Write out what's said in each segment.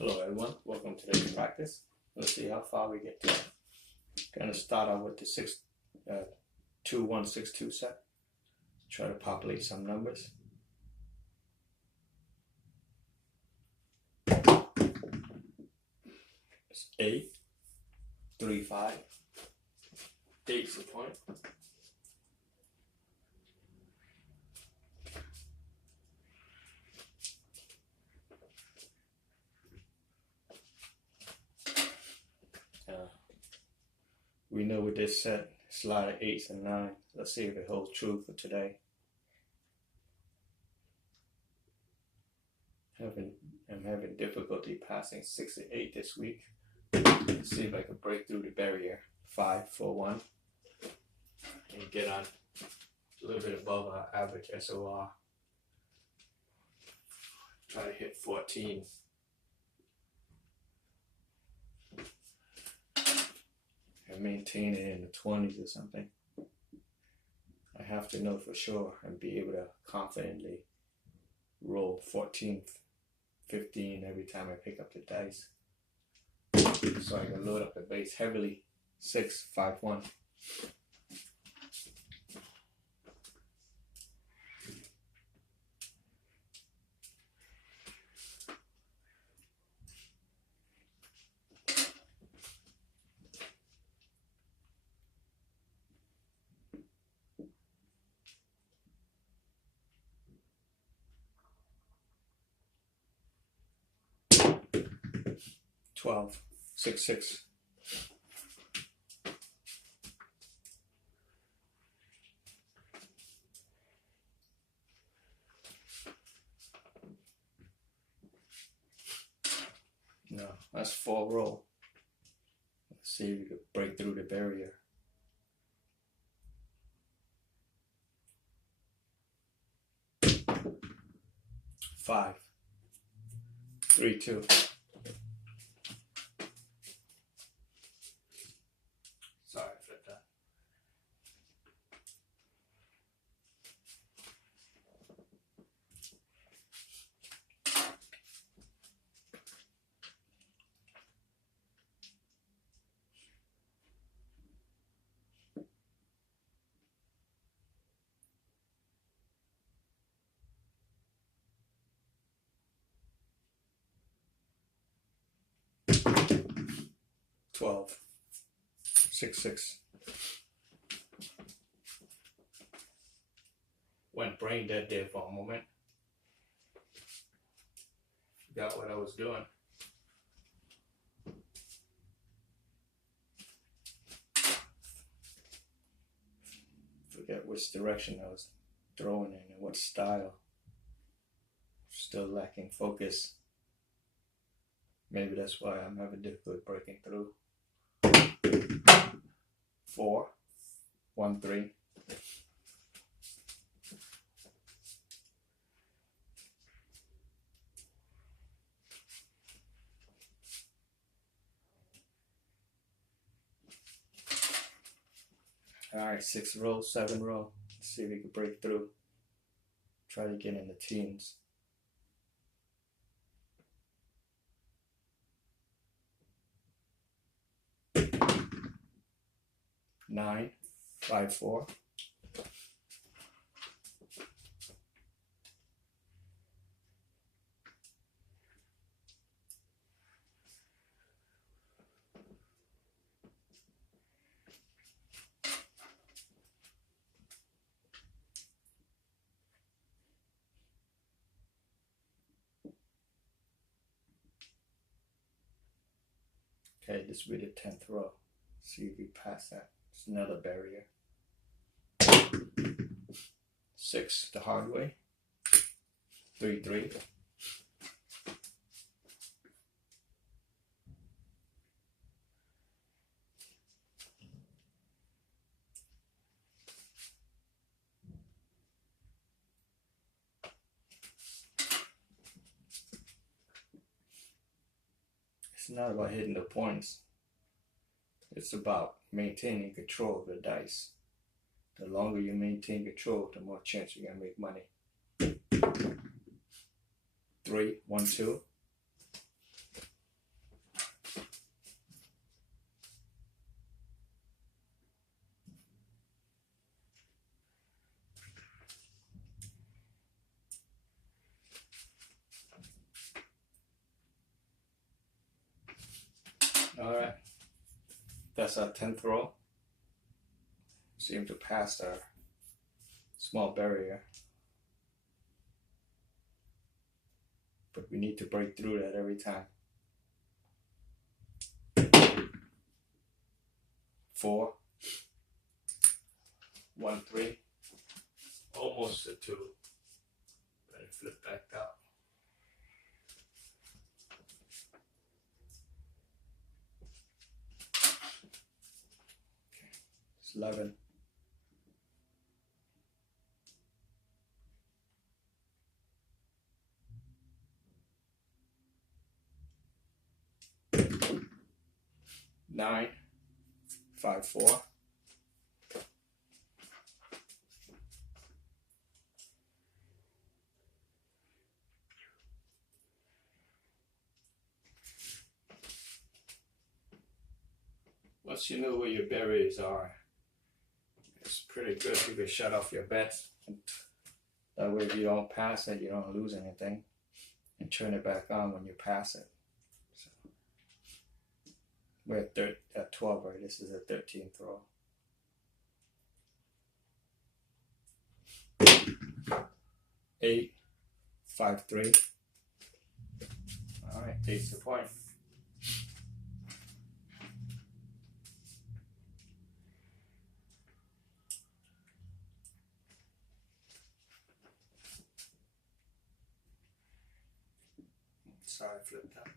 Hello everyone, welcome to today's practice. Let's see how far we get to. Gonna start out with the 2162 set. Try to populate some numbers. It's 8, 3, 5. 8's the point. We know with this set, it's a lot of 8s and 9s. Let's see if it holds true for today. I'm having difficulty passing 6 and 8 this week. Let's see if I can break through the barrier. 5, 4, 1. And get on a little bit above our average SOR. Try to hit 14. And maintain it in the 20s or something. I have to know for sure and be able to confidently roll 14, 15 every time I pick up the dice. So I can load up the base heavily. 6, 5, 1. $12, 6, 6. No, that's 4 roll. Let's see if we can break through the barrier. 5, 3, 2. Sorry, I flipped that. $12, 6, 6. Went brain dead there for a moment. Forgot what I was doing. Forget which direction I was throwing in and what style. Still lacking focus. Maybe that's why I'm having difficulty breaking through. 4, 1, 3. Alright, 6 roll, 7 roll. Let's see if we can break through. Try to get in the teens. 9, 5, 4. Okay, this will be the 10th row. See if we pass that. It's another barrier. 6 the hard way. 3, 3. It's not about hitting the points. It's about maintaining control of the dice. The longer you maintain control, the more chance you're gonna make money. 3, 1, 2. Alright, that's our 10th row. Seem to pass our small barrier. But we need to break through that every time. 4, 1, 3, almost a 2. Better flip back out. It's 11. Nine, 5, 4. Once you know where your barriers are, it's pretty good. You can shut off your bets. That way if you don't pass it, you don't lose anything. And turn it back on when you pass it. So we're at 12, right? This is the 13th row. 8, 5, 3. All right, 8's the point. Sorry, I flipped that.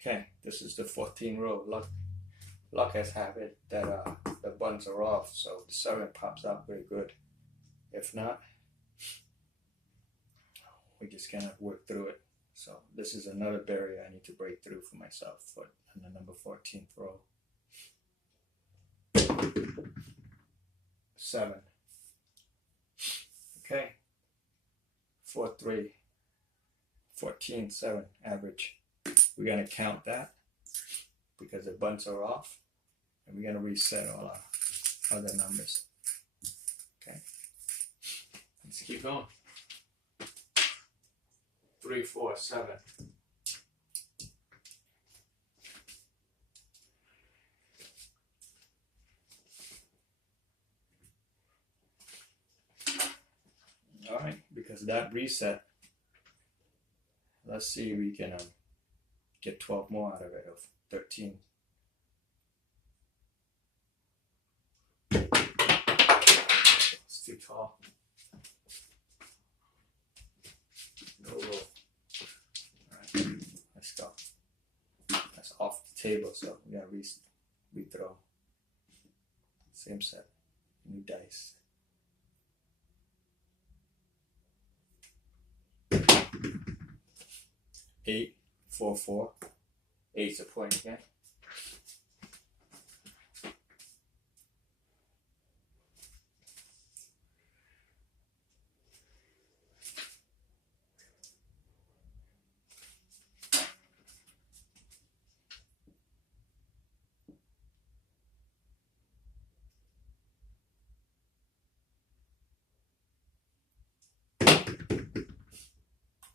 Okay, this is the 14th row. Luck has have it that the buttons are off, so the 7 pops out pretty good. If not, we just kind of work through it. So this is another barrier I need to break through for myself for on the number 14th row. 7. Okay. 4, 3, 14, 7, average. We're going to count that because the buttons are off, and we're going to reset all our other numbers. Okay. Let's keep going. 3, 4, 7. All right, because that reset, let's see if we can get 12 more out of it, of 13. It's too tall. No roll. Alright, let's go. That's off the table, so we gotta rethrow. Same set. New dice. Eight, 4, 4. 8's a point again.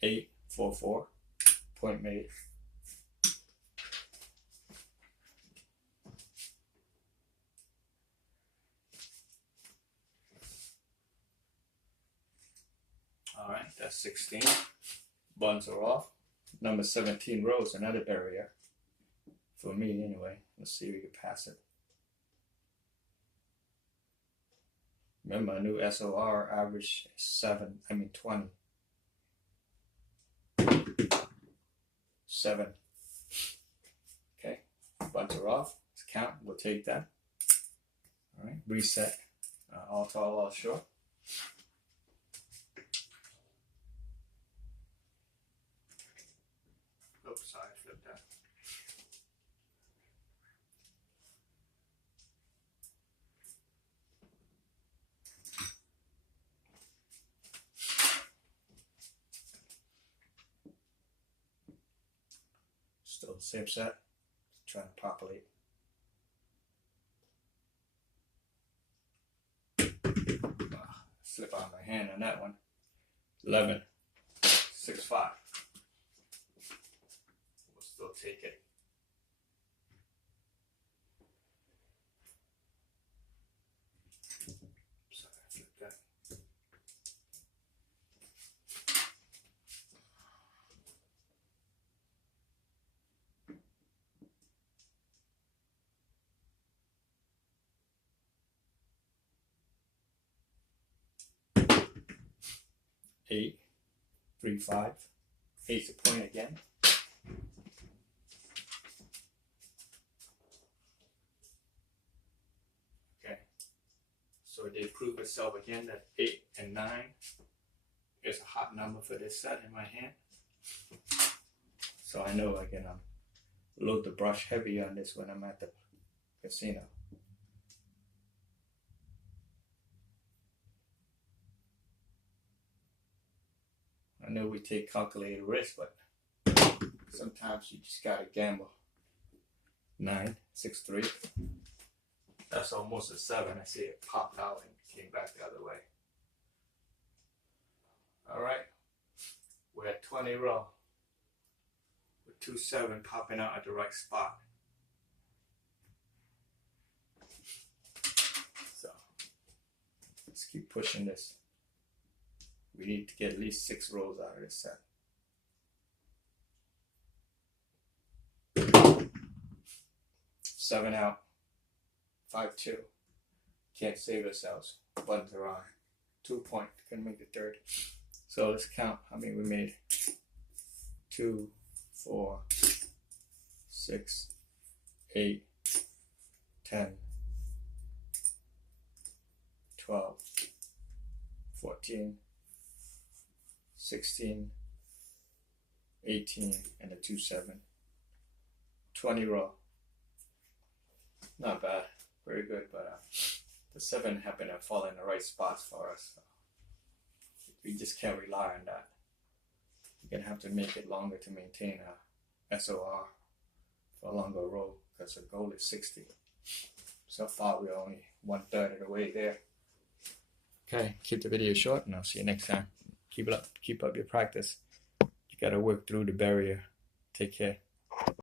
Eight, 4, 4. Point made. All right, that's 16. Buttons are off. Number 17 rows, another barrier. For me, anyway. Let's see if we can pass it. Remember, a new SOR average is 20. 7. Okay, buttons are off. Let's count. We'll take that. All right, reset. All tall, all short. Oops, sorry, I flipped that. Still the same set. Trying to populate. Slip on my hand on that one. 11, 6-5. We'll still take it. Sorry, I flipped that. Eight, 3, 5. Ace of point again. Okay. So it did prove itself again that 8 and 9 is a hot number for this set in my hand. So I know I can load the brush heavy on this when I'm at the casino. I know we take calculated risk, but sometimes you just gotta gamble. 9, 6, 3. That's almost a 7. I see it popped out and came back the other way. Alright, we're at 20 row with 2, 7 popping out at the right spot. So let's keep pushing this. We need to get at least 6 rows out of this set. Seven out, 5, 2. Can't save ourselves. Buttons are on. 2 point. Couldn't make the third. So let's count how many we made. 2, 4, 6, 8, 10, 12, 14, 16, 18, and a 2, 7. 20 row. Not bad. Very good, but the 7 happened to fall in the right spots for us. So we just can't rely on that. You're gonna have to make it longer to maintain a SOR for a longer row because the goal is 60. So far we're only 1/3 of the way there. Okay, keep the video short and I'll see you next time. Keep up your practice. You gotta work through the barrier. Take care.